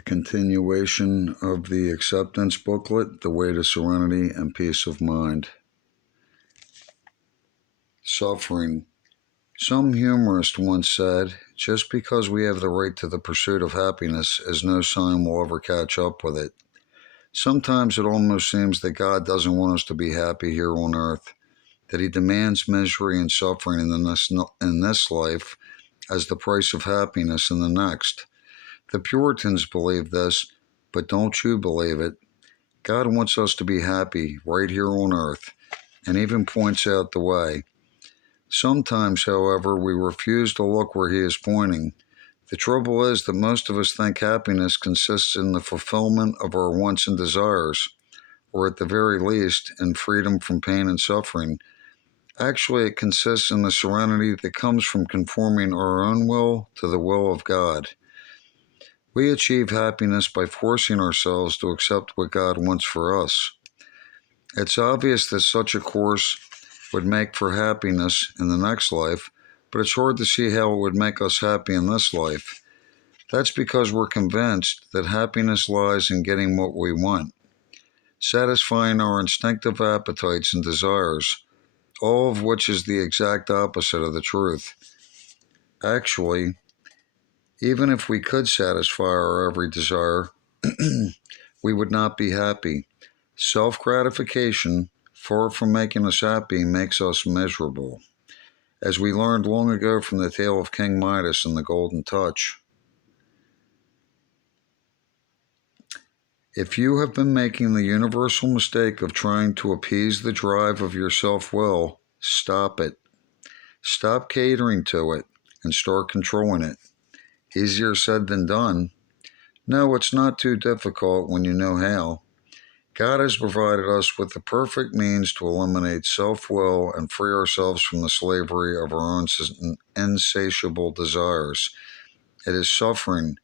A continuation of the acceptance booklet, The Way to Serenity and Peace of Mind. Suffering. Some humorist once said, just because we have the right to the pursuit of happiness is no sign we'll ever catch up with it. Sometimes it almost seems that God doesn't want us to be happy here on earth, that He demands misery and suffering in this life as the price of happiness in the next. The Puritans believe this, but don't you believe it? God wants us to be happy right here on earth, and even points out the way. Sometimes, however, we refuse to look where He is pointing. The trouble is that most of us think happiness consists in the fulfillment of our wants and desires, or at the very least, in freedom from pain and suffering. Actually, it consists in the serenity that comes from conforming our own will to the will of God. We achieve happiness by forcing ourselves to accept what God wants for us. It's obvious that such a course would make for happiness in the next life, but it's hard to see how it would make us happy in this life. That's because we're convinced that happiness lies in getting what we want, satisfying our instinctive appetites and desires, all of which is the exact opposite of the truth. Actually, even if we could satisfy our every desire, we would not be happy. Self-gratification, far from making us happy, makes us miserable, as we learned long ago from the tale of King Midas and the Golden Touch. If you have been making the universal mistake of trying to appease the drive of your self-will, stop it. Stop catering to it and start controlling it. Easier said than done. No, it's not too difficult when you know how. God has provided us with the perfect means to eliminate self-will and free ourselves from the slavery of our own insatiable desires. It is suffering,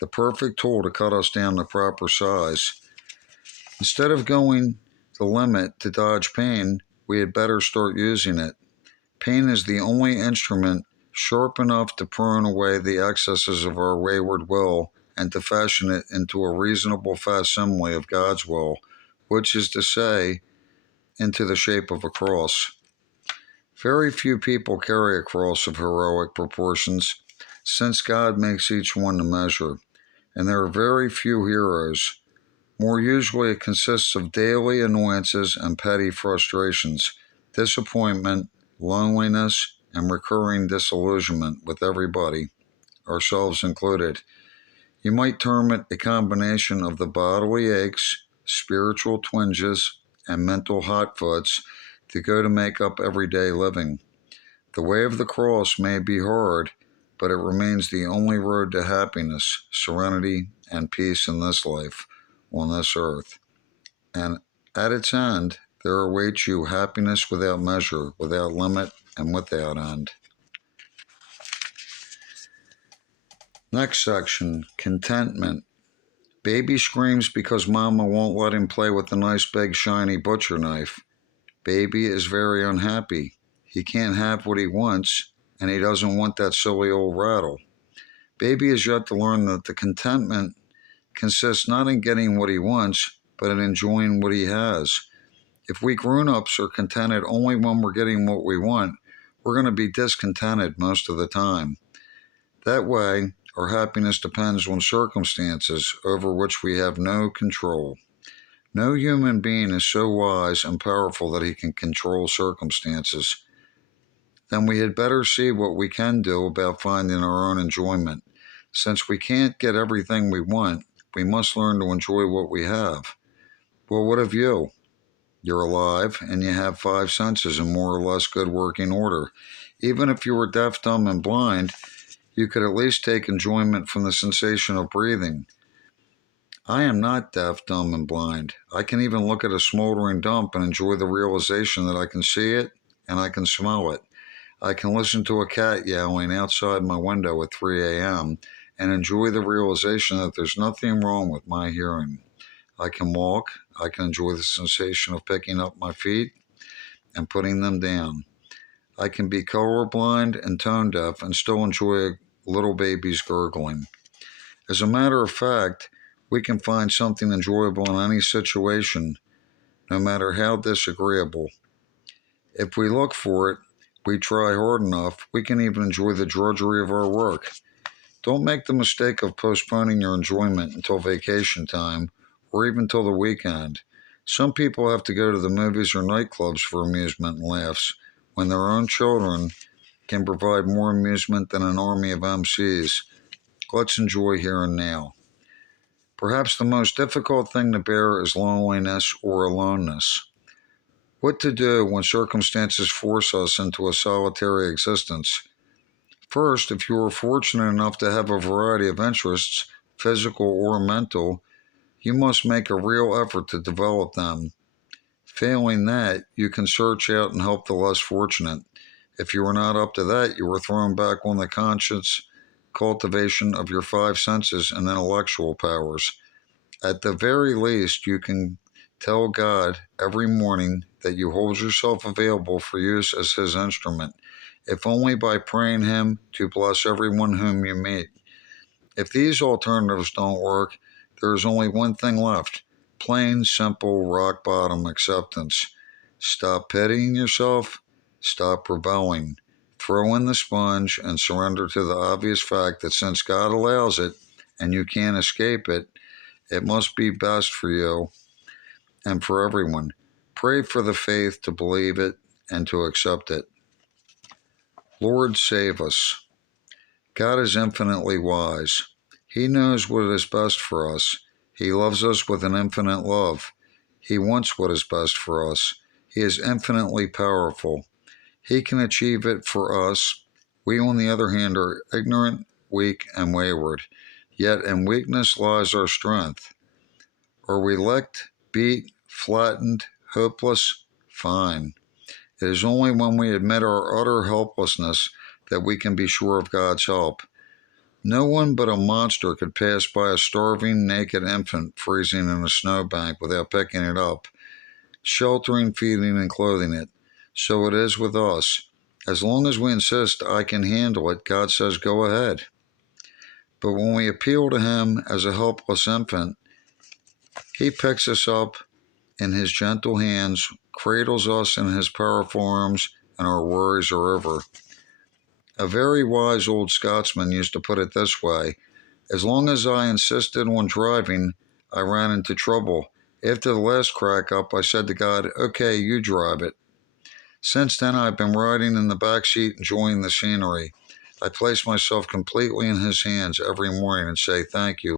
the perfect tool to cut us down to proper size. Instead of going the limit to dodge pain, we had better start using it. Pain is the only instrument sharp enough to prune away the excesses of our wayward will and to fashion it into a reasonable facsimile of God's will, which is to say, into the shape of a cross. Very few people carry a cross of heroic proportions, since God makes each one to measure, and there are very few heroes. More usually it consists of daily annoyances and petty frustrations, disappointment, loneliness, and recurring disillusionment with everybody, ourselves included. You might term it a combination of the bodily aches, spiritual twinges, and mental hotfoots that go to make up everyday living. The way of the cross may be hard, but it remains the only road to happiness, serenity, and peace in this life, on this earth. And at its end, there awaits you happiness without measure, without limit, and without end. Next section, contentment. Baby screams because mama won't let him play with the nice big shiny butcher knife. Baby is very unhappy. He can't have what he wants, and he doesn't want that silly old rattle. Baby is yet to learn that the contentment consists not in getting what he wants, but in enjoying what he has. If we grown-ups are contented only when we're getting what we want, we're going to be discontented most of the time. That way, our happiness depends on circumstances over which we have no control. No human being is so wise and powerful that he can control circumstances. Then we had better see what we can do about finding our own enjoyment. Since we can't get everything we want, we must learn to enjoy what we have. Well, what of you? You're alive, and you have 5 senses in more or less good working order. Even if you were deaf, dumb, and blind, you could at least take enjoyment from the sensation of breathing. I am not deaf, dumb, and blind. I can even look at a smoldering dump and enjoy the realization that I can see it and I can smell it. I can listen to a cat yowling outside my window at 3 a.m. and enjoy the realization that there's nothing wrong with my hearing. I can walk. I can enjoy the sensation of picking up my feet and putting them down. I can be colorblind and tone deaf and still enjoy a little baby's gurgling. As a matter of fact, We can find something enjoyable in any situation, no matter how disagreeable. If we look for it, we try hard enough, we can even enjoy the drudgery of our work. Don't make the mistake of postponing your enjoyment until vacation time or even till the weekend. Some people have to go to the movies or nightclubs for amusement and laughs when their own children can provide more amusement than an army of MCs. Let's enjoy here and now. Perhaps the most difficult thing to bear is loneliness or aloneness. What to do when circumstances force us into a solitary existence? First, if you are fortunate enough to have a variety of interests, physical or mental, you must make a real effort to develop them. Failing that, you can search out and help the less fortunate. If you are not up to that, you are thrown back on the conscious cultivation of your five senses and intellectual powers. At the very least, you can tell God every morning that you hold yourself available for use as His instrument, if only by praying Him to bless everyone whom you meet. If these alternatives don't work, there is only one thing left: plain, simple, rock bottom acceptance. Stop pitying yourself, stop rebelling. Throw in the sponge and surrender to the obvious fact that since God allows it and you can't escape it, it must be best for you and for everyone. Pray for the faith to believe it and to accept it. Lord, save us. God is infinitely wise. He knows what is best for us. He loves us with an infinite love. He wants what is best for us. He is infinitely powerful. He can achieve it for us. We, on the other hand, are ignorant, weak, and wayward. Yet in weakness lies our strength. Are we licked, beat, flattened, hopeless? Fine. It is only when we admit our utter helplessness that we can be sure of God's help. No one but a monster could pass by a starving, naked infant freezing in a snowbank without picking it up, sheltering, feeding, and clothing it. So it is with us. As long as we insist, I can handle it, God says, go ahead. But when we appeal to Him as a helpless infant, He picks us up in His gentle hands, cradles us in His powerful arms, and our worries are over. A very wise old Scotsman used to put it this way: as long as I insisted on driving, I ran into trouble. After the last crack up, I said to God, okay, you drive it. Since then, I've been riding in the back seat, enjoying the scenery. I place myself completely in His hands every morning and say, thank you,